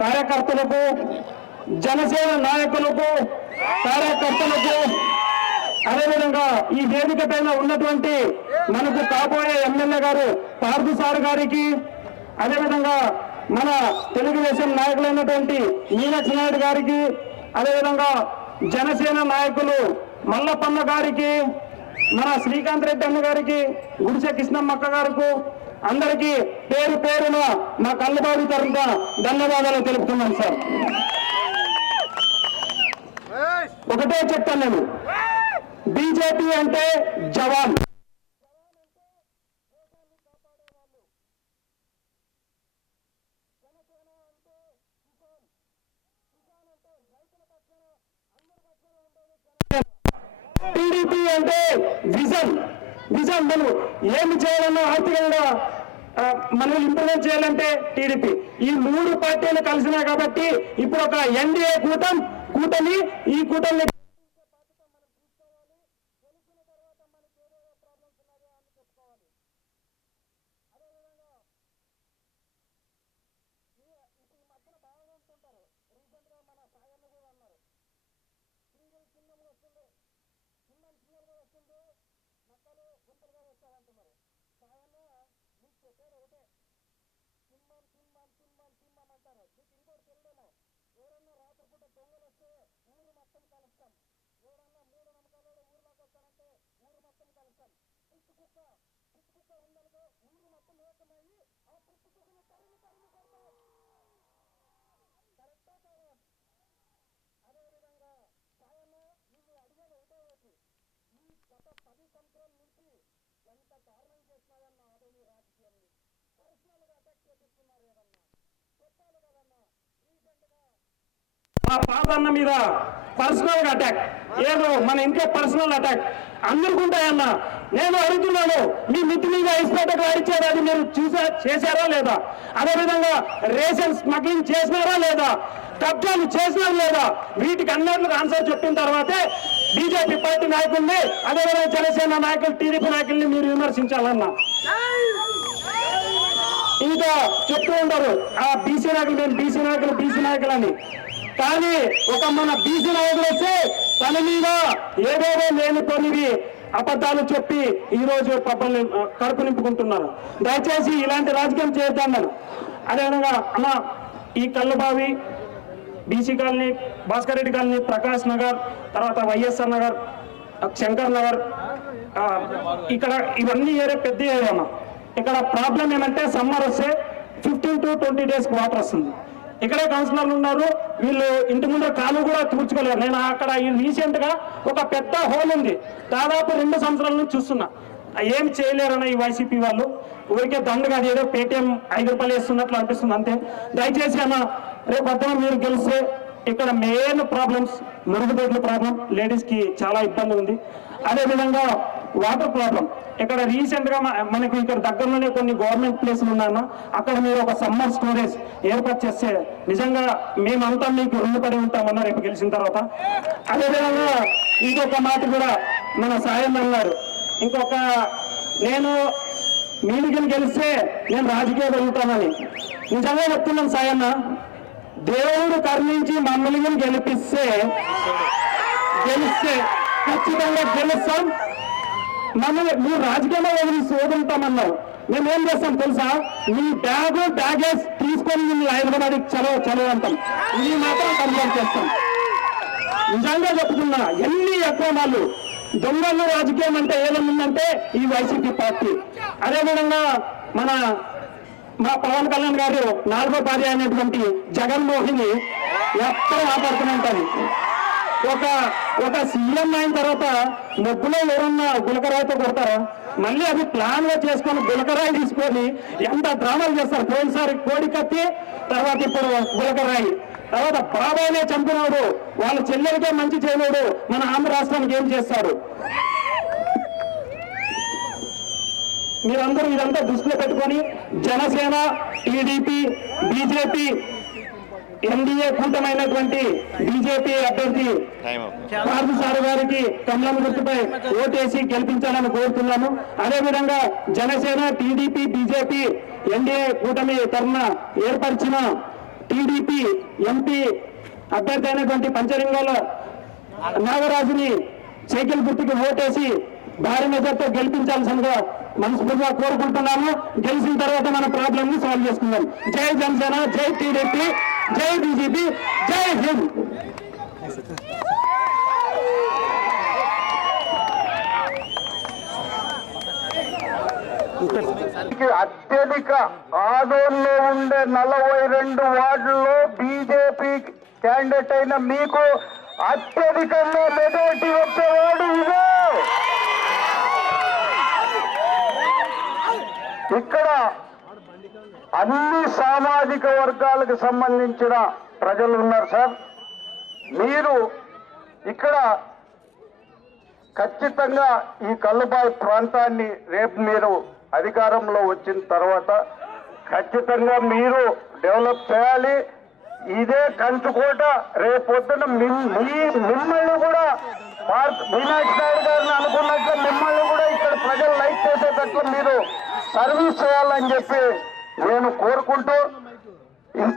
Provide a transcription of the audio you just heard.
కార్యకర్తలకు జనసేన నాయకులకు కార్యకర్తలకు అదేవిధంగా ఈ వేదిక పైన ఉన్నటువంటి మనకు కాబోయే ఎమ్మెల్యే గారు పార్థు సార్ గారికి అదేవిధంగా మన తెలుగుదేశం నాయకులైనటువంటి మీనాక్షి నాయుడు గారికి అదేవిధంగా జనసేన నాయకులు మల్లప్పన్న గారికి మన శ్రీకాంత్ రెడ్డి అన్న గారికి గుడిసె కృష్ణమ్మక్క గారికి అందరికీ పేరు పేరున మా కళ్ళబాబు తరఫున ధన్యవాదాలు తెలుపుతున్నాను సార్. ఒకటే చెప్తాను నేను. బీజేపీ అంటే జవాన్. టీడీపీ అంటే విజన్. నిజాం మనం ఏమి చేయాలన్నా ఆర్థికంగా మనం ఇంప్రూవ్మెంట్ చేయాలంటే టీడీపీ. ఈ మూడు పార్టీలు కలిసినాయి కాబట్టి ఇప్పుడు ఒక ఎన్డీఏ కూటం కూటమి ఈ కూటమి మా పాదన్న మీద పర్సనల్ అటాక్ ఏదో మన ఇంట్లో పర్సనల్ అటాక్ అందరికి ఉంటాయన్న నేను అడుగుతున్నాను మీ మితి మీద ఇస్పేటకు ఇచ్చారు అది మీరు చూసా చేశారా లేదా? అదేవిధంగా రేషన్ స్మగ్లింగ్ చేసినారా లేదా? కబ్జాలు చేసినారా లేదా? వీటికి అన్నిటికి ఆన్సర్ చెప్పిన తర్వాతే బీజేపీ పార్టీ నాయకుల్ని అదేవిధంగా జనసేన నాయకులు టీడీపీ నాయకుల్ని మీరు విమర్శించాలన్నా. ఇంకా చెప్తూ ఉంటారు ఆ బీసీ నాయకులు మేము బీసీ నాయకులు బీసీ నాయకులు అని. కానీ ఒక మన బీసీ నాయకులు వస్తే తన మీద ఏదేదో లేని కొనివి అబద్ధాలు చెప్పి ఈ రోజు పబ్బల్ని కడుపు నింపుకుంటున్నారు. దయచేసి ఇలాంటి రాజకీయం చేయొద్దన్నారు అదేవిధంగా అన్న ఈ Kallabavi BC colony Bhaskar Reddy colony Prakash Nagar తర్వాత వైఎస్ఆర్ నగర్ శంకర్ నగర్ ఇక్కడ ఇవన్నీ ఏరియా పెద్ద ఏరియా అన్న. ఇక్కడ ప్రాబ్లం ఏమంటే సమ్మర్ వస్తే fifteen to twenty days water వస్తుంది. ఇక్కడే కౌన్సిలర్లు ఉన్నారు. వీళ్ళు ఇంటి ముందు కాలు కూడా తూర్చుకోలేరు నేను అక్కడ రీసెంట్గా ఒక పెద్ద హోల్ ఉంది. దాదాపు రెండు సంవత్సరాల నుంచి చూస్తున్నా. ఏం చేయలేరన్న ఈ వైసీపీ వాళ్ళు. ఊరికే దండగా అది ఏదో పేటిఎం ఐదు రూపాయలు వేస్తున్నట్లు అనిపిస్తుంది అంతే. దయచేసి అన్న రేపు అర్థం మీరు గెలిస్తే ఇక్కడ మెయిన్ ప్రాబ్లమ్స్ మురుగుదొడ్ల ప్రాబ్లం లేడీస్కి చాలా ఇబ్బంది ఉంది. అదే విధంగా వాటర్ ప్రాబ్లం ఇక్కడ రీసెంట్గా మనకి ఇక్కడ దగ్గరలోనే కొన్ని గవర్నమెంట్ ప్లేసులు ఉన్నాయన్నా అక్కడ మీరు ఒక సమ్మర్ స్టోరేజ్ ఏర్పాటు చేస్తే నిజంగా మేమంతా మీకు రుణపడి ఉంటామన్నా రేపు గెలిచిన తర్వాత. అదే విధంగా ఇంకొక మాట కూడా మన సాయం అన్నారు ఇంకొక నేను మీడికి గెలిస్తే నేను రాజకీయ వెళ్తానని నిజంగా చెప్తున్నాను సాయన్న దేవుడు కరుణించి మమ్మల్ని గెలిపిస్తే గెలిస్తే ఖచ్చితంగా గెలుస్తాం. మమ్మల్ని మీరు రాజకీయంలో వదిలి వదులుతామన్నారు మేమేం చేస్తాం తెలుసా? మీ బ్యాగ్ బ్యాగేజ్ తీసుకొని మీ హైదరాబాద్ చదవ చదవంటాం ఇది మాత్రం కంప్లైంట్ చేస్తాం నిజంగా చెప్పుకున్నా ఎన్ని అక్రమాలు దొంగలు రాజకీయం అంటే ఏదైందంటే ఈ వైసీపీ పార్టీ. అదేవిధంగా మన మా పవన్ కళ్యాణ్ గారు నాలుగో భార్య అయినటువంటి జగన్మోహిని ఎక్కడ ఆపడుతూనే ఉంటుంది ఒక ఒక సీఎం అయిన తర్వాత ముగ్గులో ఎవరన్నా గులకరాయితో కొడతారా? మళ్ళీ అది ప్లాన్గా చేసుకొని గులకరాయి తీసుకొని ఎంత డ్రామాలు చేస్తారు? పోయినసారి కోడి కత్తి తర్వాత ఇప్పుడు గులకరాయి. తర్వాత బాబాయ్నే చంపినోడు వాళ్ళ చెల్లెలకే మంచి చేయనోడు మన ఆంధ్ర రాష్ట్రానికి ఏం చేస్తాడు మీరందరూ ఇదంతా దృష్టిలో పెట్టుకొని జనసేన టీడీపీ బీజేపీ ఎన్డీఏ కూటమైనటువంటి బీజేపీ అభ్యర్థి పార్థు సార్ గారికి కమలం గుర్తుపై ఓటేసి గెలిపించాలని కోరుతున్నాము. అదేవిధంగా జనసేన టీడీపీ బీజేపీ ఎన్డీఏ కూటమి తరఫున ఏర్పరిచిన టీడీపీ ఎంపీ అభ్యర్థి అయినటువంటి పంచలింగాల నాగరాజుని సైకిల్ గుర్తుకి ఓటేసి భారీ మెజార్తో గెలిపించాల్సిందిగా మనస్ఫూర్తిగా కోరుకుంటున్నాము. గెలిచిన తర్వాత మన ప్రాబ్లం ని సాల్వ్ చేసుకుందాం. జై జనసేన జై టీడీపీ. జై బీజేపీ జై హింద్. అత్యధిక ఆదోళనలో ఉండే నలభై రెండు వార్డుల్లో బీజేపీ క్యాండిడేట్ అయిన మీకు అత్యధికంగా మెజారిటీ వచ్చేవాడు ఇదే. ఇక్కడ అన్ని సామాజిక వర్గాలకు సంబంధించిన ప్రజలు ఉన్నారు సార్. మీరు ఇక్కడ ఖచ్చితంగా ఈ కల్లుబాయి ప్రాంతాన్ని రేపు మీరు అధికారంలో వచ్చిన తర్వాత ఖచ్చితంగా మీరు డెవలప్ చేయాలి. ఇదే కంచుకోట రేపొద్దున మిమ్- మీ మిమ్మల్ని కూడా పార్క్ మీనాక్షి నాయుడు గారిని అనుకున్నట్టు మిమ్మల్ని కూడా ఇక్కడ ప్రజలు లైక్ చేసేటట్లు మీరు సర్వీస్ చేయాలని చెప్పి నేను కోరుకుంటూ ఇంకా